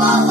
Bye.